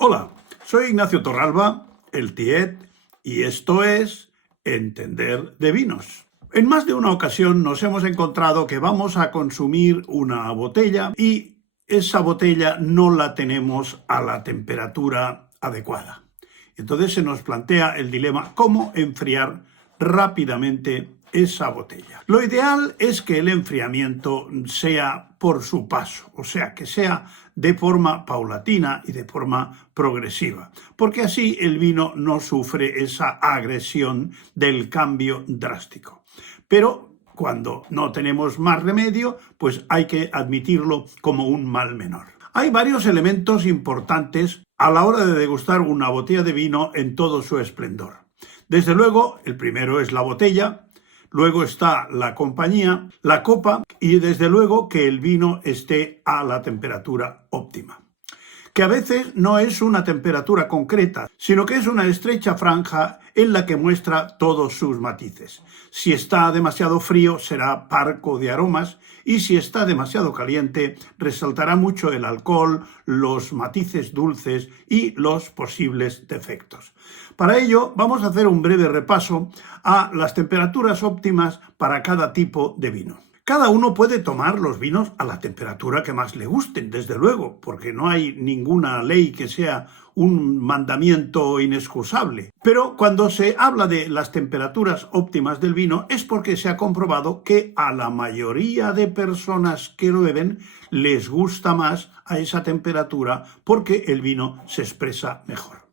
Hola, soy Ignacio Torralba, el Tiet, y esto es Entender de Vinos. En más de una ocasión nos hemos encontrado que vamos a consumir una botella y esa botella no la tenemos a la temperatura adecuada. Entonces se nos plantea el dilema cómo enfriar rápidamente esa botella. Lo ideal es que el enfriamiento sea por su paso, o sea, que sea de forma paulatina y de forma progresiva, porque así el vino no sufre esa agresión del cambio drástico. Pero cuando no tenemos más remedio, pues hay que admitirlo como un mal menor. Hay varios elementos importantes a la hora de degustar una botella de vino en todo su esplendor. Desde luego, el primero es la botella, luego está la compañía, la copa y desde luego que el vino esté a la temperatura óptima. Que a veces no es una temperatura concreta, sino que es una estrecha franja en la que muestra todos sus matices. Si está demasiado frío será parco de aromas y si está demasiado caliente resaltará mucho el alcohol, los matices dulces y los posibles defectos. Para ello vamos a hacer un breve repaso a las temperaturas óptimas para cada tipo de vino. Cada uno puede tomar los vinos a la temperatura que más le gusten, desde luego, porque no hay ninguna ley que sea un mandamiento inexcusable. Pero cuando se habla de las temperaturas óptimas del vino es porque se ha comprobado que a la mayoría de personas que lo beben les gusta más a esa temperatura porque el vino se expresa mejor.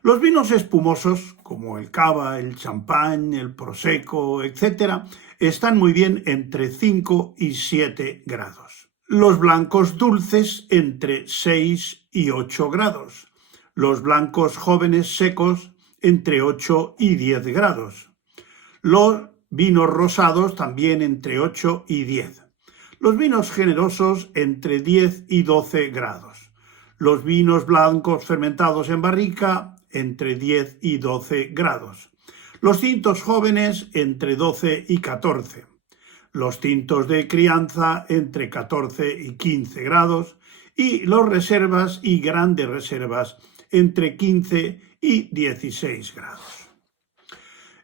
Los vinos espumosos, como el cava, el champán, el prosecco, etc., están muy bien entre 5 y 7 grados. Los blancos dulces entre 6 y 8 grados. Los blancos jóvenes secos entre 8 y 10 grados. Los vinos rosados también entre 8 y 10. Los vinos generosos entre 10 y 12 grados. Los vinos blancos fermentados en barrica entre 10 y 12 grados. Los tintos jóvenes entre 12 y 14. Los tintos de crianza entre 14 y 15 grados. Y los reservas y grandes reservas entre 15 y 16 grados.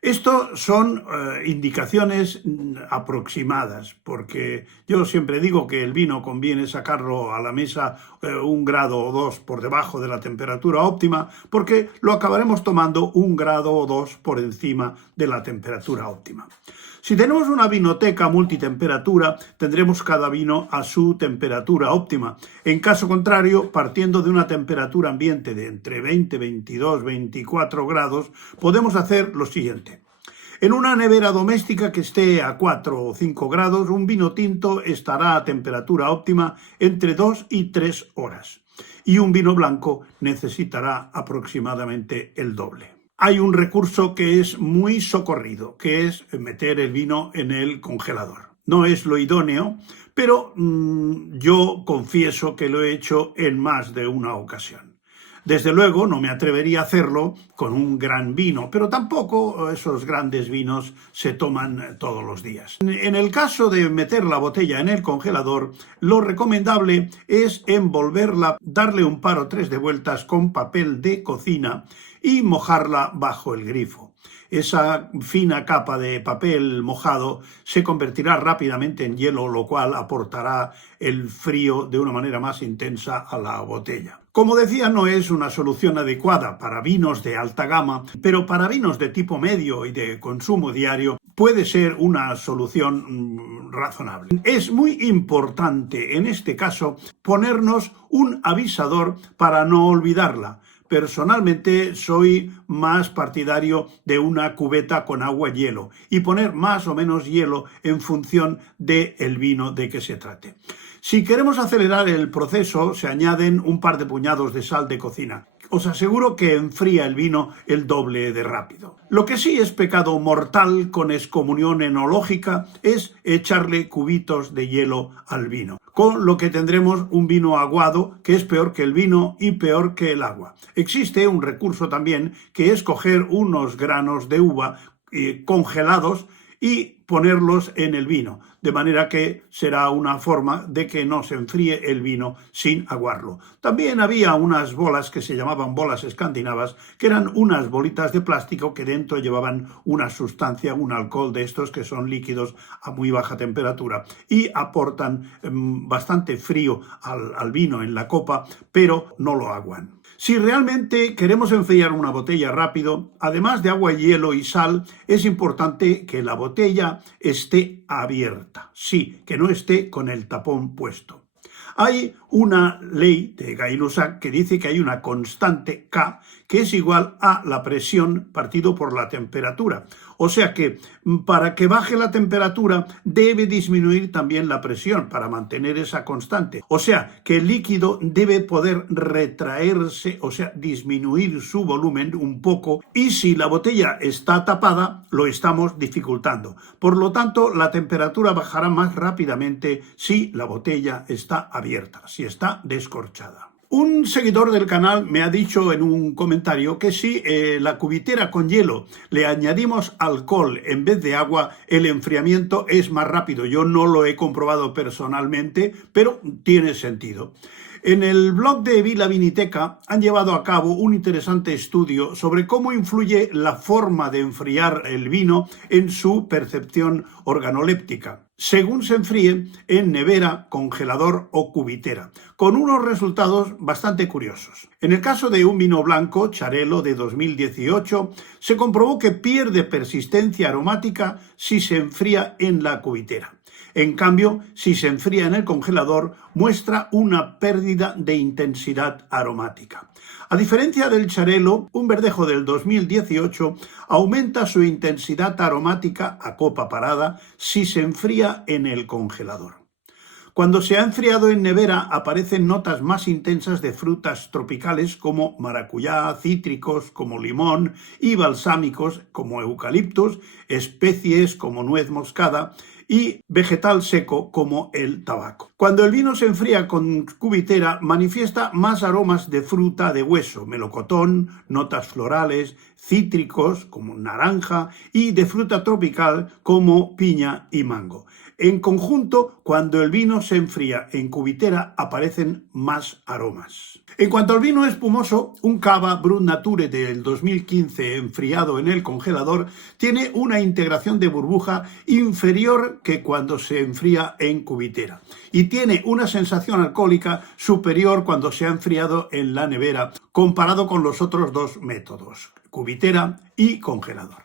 Esto son indicaciones aproximadas, porque yo siempre digo que el vino conviene sacarlo a la mesa 1 grado o 2 por debajo de la temperatura óptima, porque lo acabaremos tomando 1 grado o 2 por encima de la temperatura óptima. Si tenemos una vinoteca multitemperatura, tendremos cada vino a su temperatura óptima. En caso contrario, partiendo de una temperatura ambiente de entre 20, 22, 24 grados, podemos hacer lo siguiente. En una nevera doméstica que esté a 4 o 5 grados, un vino tinto estará a temperatura óptima entre 2 y 3 horas. Y un vino blanco necesitará aproximadamente el doble. Hay un recurso que es muy socorrido, que es meter el vino en el congelador. No es lo idóneo, pero yo confieso que lo he hecho en más de una ocasión. Desde luego no me atrevería a hacerlo con un gran vino, pero tampoco esos grandes vinos se toman todos los días. En el caso de meter la botella en el congelador, lo recomendable es envolverla, darle un par o tres de vueltas con papel de cocina y mojarla bajo el grifo. Esa fina capa de papel mojado se convertirá rápidamente en hielo, lo cual aportará el frío de una manera más intensa a la botella. Como decía, no es una solución adecuada para vinos de alta gama, pero para vinos de tipo medio y de consumo diario puede ser una solución razonable. Es muy importante en este caso ponernos un avisador para no olvidarla. Personalmente soy más partidario de una cubeta con agua y hielo y poner más o menos hielo en función del vino de que se trate. Si queremos acelerar el proceso, se añaden un par de puñados de sal de cocina. Os aseguro que enfría el vino el doble de rápido. Lo que sí es pecado mortal con excomunión enológica es echarle cubitos de hielo al vino, con lo que tendremos un vino aguado que es peor que el vino y peor que el agua. Existe un recurso también que es coger unos granos de uva congelados y ponerlos en el vino, de manera que será una forma de que no se enfríe el vino sin aguarlo. También había unas bolas que se llamaban bolas escandinavas, que eran unas bolitas de plástico que dentro llevaban una sustancia, un alcohol de estos que son líquidos a muy baja temperatura y aportan bastante frío al vino en la copa, pero no lo aguan. Si realmente queremos enfriar una botella rápido, además de agua, hielo y sal, es importante que la botella esté abierta. Sí, que no esté con el tapón puesto. Hay una ley de Gay-Lussac que dice que hay una constante K que es igual a la presión partido por la temperatura. O sea que para que baje la temperatura debe disminuir también la presión para mantener esa constante. O sea que el líquido debe poder retraerse, o sea, disminuir su volumen un poco, y si la botella está tapada lo estamos dificultando. Por lo tanto, la temperatura bajará más rápidamente si la botella está abierta, si está descorchada. Un seguidor del canal me ha dicho en un comentario que si la cubitera con hielo le añadimos alcohol en vez de agua, el enfriamiento es más rápido. Yo no lo he comprobado personalmente, pero tiene sentido. En el blog de Vila Viniteca han llevado a cabo un interesante estudio sobre cómo influye la forma de enfriar el vino en su percepción organoléptica, según se enfríe en nevera, congelador o cubitera, con unos resultados bastante curiosos. En el caso de un vino blanco, Xarel·lo de 2018, se comprobó que pierde persistencia aromática si se enfría en la cubitera. En cambio, si se enfría en el congelador, muestra una pérdida de intensidad aromática. A diferencia del Xarel·lo, un verdejo del 2018 aumenta su intensidad aromática a copa parada si se enfría en el congelador. Cuando se ha enfriado en nevera aparecen notas más intensas de frutas tropicales como maracuyá, cítricos como limón y balsámicos como eucaliptus, especies como nuez moscada y vegetal seco como el tabaco. Cuando el vino se enfría con cubitera manifiesta más aromas de fruta de hueso, melocotón, notas florales, cítricos como naranja y de fruta tropical como piña y mango. En conjunto, cuando el vino se enfría en cubitera aparecen más aromas. En cuanto al vino espumoso, un Cava Brut Nature del 2015 enfriado en el congelador tiene una integración de burbuja inferior que cuando se enfría en cubitera y tiene una sensación alcohólica superior cuando se ha enfriado en la nevera comparado con los otros dos métodos, cubitera y congelador.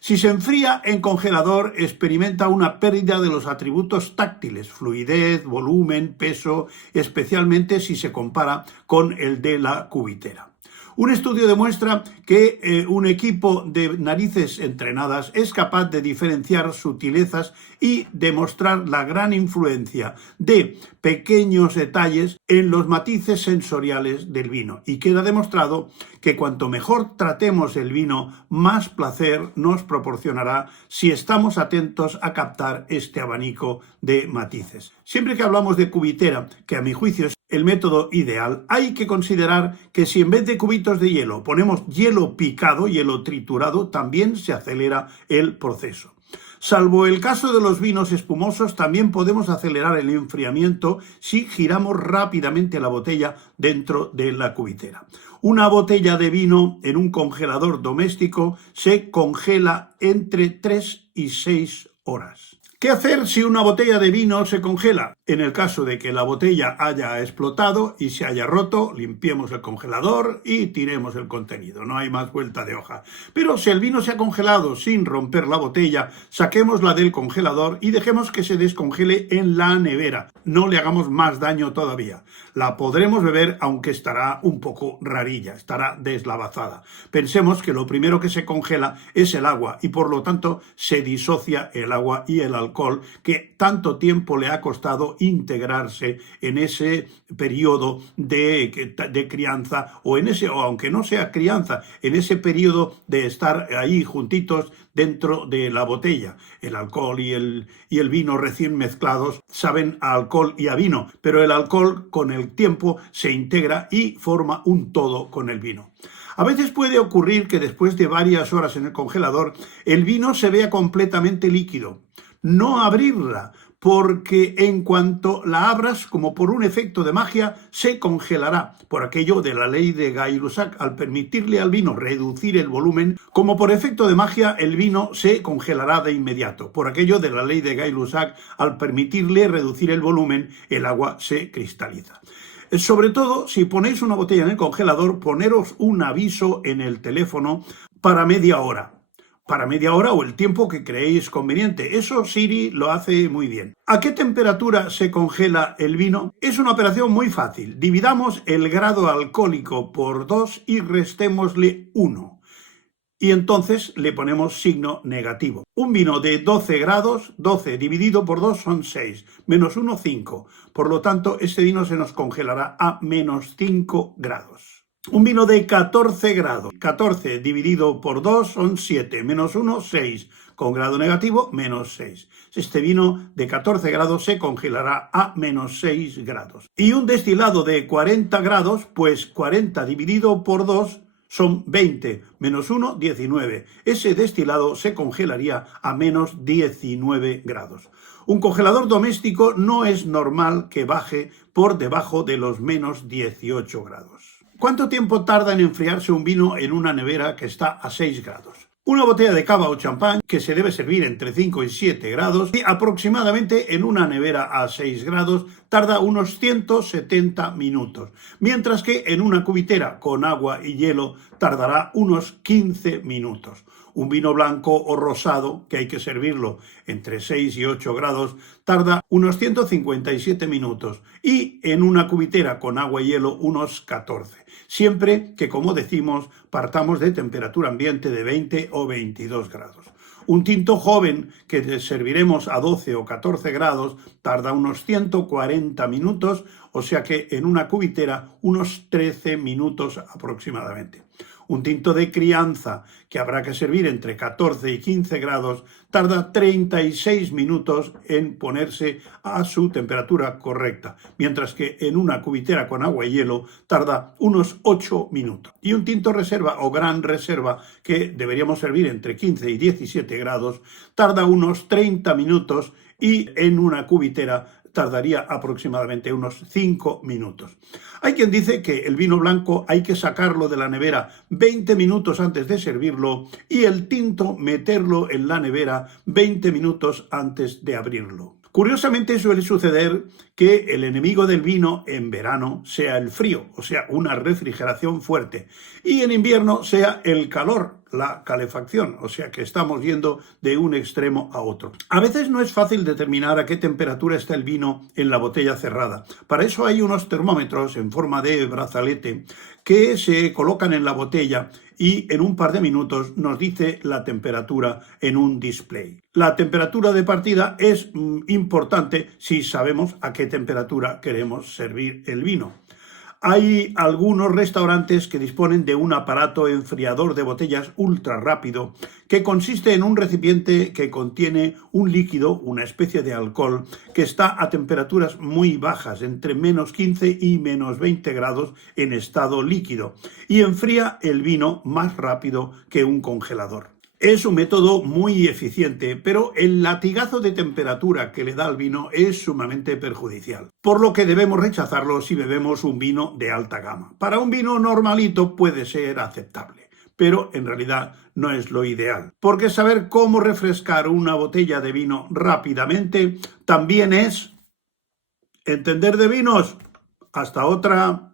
Si se enfría en congelador, experimenta una pérdida de los atributos táctiles, fluidez, volumen, peso, especialmente si se compara con el de la cubitera. Un estudio demuestra que un equipo de narices entrenadas es capaz de diferenciar sutilezas y demostrar la gran influencia de pequeños detalles en los matices sensoriales del vino. Y queda demostrado que cuanto mejor tratemos el vino, más placer nos proporcionará si estamos atentos a captar este abanico de matices. Siempre que hablamos de cubitera, que a mi juicio es el método ideal, hay que considerar que si en vez de cubitos de hielo ponemos hielo picado, hielo triturado, también se acelera el proceso. Salvo el caso de los vinos espumosos, también podemos acelerar el enfriamiento si giramos rápidamente la botella dentro de la cubitera. Una botella de vino en un congelador doméstico se congela entre 3 y 6 horas. ¿Qué hacer si una botella de vino se congela? En el caso de que la botella haya explotado y se haya roto, limpiemos el congelador y tiremos el contenido. No hay más vuelta de hoja. Pero si el vino se ha congelado sin romper la botella, saquémosla del congelador y dejemos que se descongele en la nevera. No le hagamos más daño todavía. La podremos beber, aunque estará un poco rarilla, estará deslavazada. Pensemos que lo primero que se congela es el agua y por lo tanto se disocia el agua y el alcohol que tanto tiempo le ha costado integrarse en ese periodo de crianza o aunque no sea crianza, en ese periodo de estar ahí juntitos dentro de la botella. El alcohol y el vino recién mezclados saben a alcohol y a vino, pero el alcohol con el tiempo se integra y forma un todo con el vino. A veces puede ocurrir que después de varias horas en el congelador, el vino se vea completamente líquido. No abrirla, porque en cuanto la abras, como por un efecto de magia, se congelará, por aquello de la ley de Gay-Lussac. Al permitirle al vino reducir el volumen, como por efecto de magia, el vino se congelará de inmediato. Por aquello de la ley de Gay-Lussac, al permitirle reducir el volumen, el agua se cristaliza. Sobre todo, si ponéis una botella en el congelador, poneros un aviso en el teléfono para media hora. Para media hora o el tiempo que creéis conveniente. Eso Siri lo hace muy bien. ¿A qué temperatura se congela el vino? Es una operación muy fácil. Dividamos el grado alcohólico por 2 y restémosle 1. Y entonces le ponemos signo negativo. Un vino de 12 grados, 12 dividido por 2 son 6, menos 1, 5. Por lo tanto, este vino se nos congelará a menos 5 grados. Un vino de 14 grados, 14 dividido por 2 son 7, menos 1, 6. Con grado negativo, menos 6. Este vino de 14 grados se congelará a menos 6 grados. Y un destilado de 40 grados, pues 40 dividido por 2 son 20, menos 1, 19. Ese destilado se congelaría a menos 19 grados. Un congelador doméstico no es normal que baje por debajo de los menos 18 grados. ¿Cuánto tiempo tarda en enfriarse un vino en una nevera que está a 6 grados? Una botella de cava o champán que se debe servir entre 5 y 7 grados y aproximadamente en una nevera a 6 grados tarda unos 170 minutos, mientras que en una cubitera con agua y hielo tardará unos 15 minutos. Un vino blanco o rosado, que hay que servirlo entre 6 y 8 grados, tarda unos 157 minutos y en una cubitera con agua y hielo unos 14. Siempre que, como decimos, partamos de temperatura ambiente de 20 o 22 grados. Un tinto joven que serviremos a 12 o 14 grados tarda unos 140 minutos, o sea que en una cubitera unos 13 minutos aproximadamente. Un tinto de crianza que habrá que servir entre 14 y 15 grados tarda 36 minutos en ponerse a su temperatura correcta, mientras que en una cubitera con agua y hielo tarda unos 8 minutos. Y un tinto reserva o gran reserva que deberíamos servir entre 15 y 17 grados tarda unos 30 minutos y en una cubitera tardaría aproximadamente unos 5 minutos. Hay quien dice que el vino blanco hay que sacarlo de la nevera 20 minutos antes de servirlo y el tinto meterlo en la nevera 20 minutos antes de abrirlo. Curiosamente suele suceder que el enemigo del vino en verano sea el frío, o sea, una refrigeración fuerte, y en invierno sea el calor, la calefacción, o sea que estamos yendo de un extremo a otro. A veces no es fácil determinar a qué temperatura está el vino en la botella cerrada. Para eso hay unos termómetros en forma de brazalete que se colocan en la botella y en un par de minutos nos dice la temperatura en un display. La temperatura de partida es importante si sabemos a qué temperatura queremos servir el vino. Hay algunos restaurantes que disponen de un aparato enfriador de botellas ultra rápido que consiste en un recipiente que contiene un líquido, una especie de alcohol, que está a temperaturas muy bajas, entre menos 15 y menos 20 grados en estado líquido, y enfría el vino más rápido que un congelador. Es un método muy eficiente, pero el latigazo de temperatura que le da al vino es sumamente perjudicial, por lo que debemos rechazarlo si bebemos un vino de alta gama. Para un vino normalito puede ser aceptable, pero en realidad no es lo ideal, porque saber cómo refrescar una botella de vino rápidamente también es entender de vinos. Hasta otra.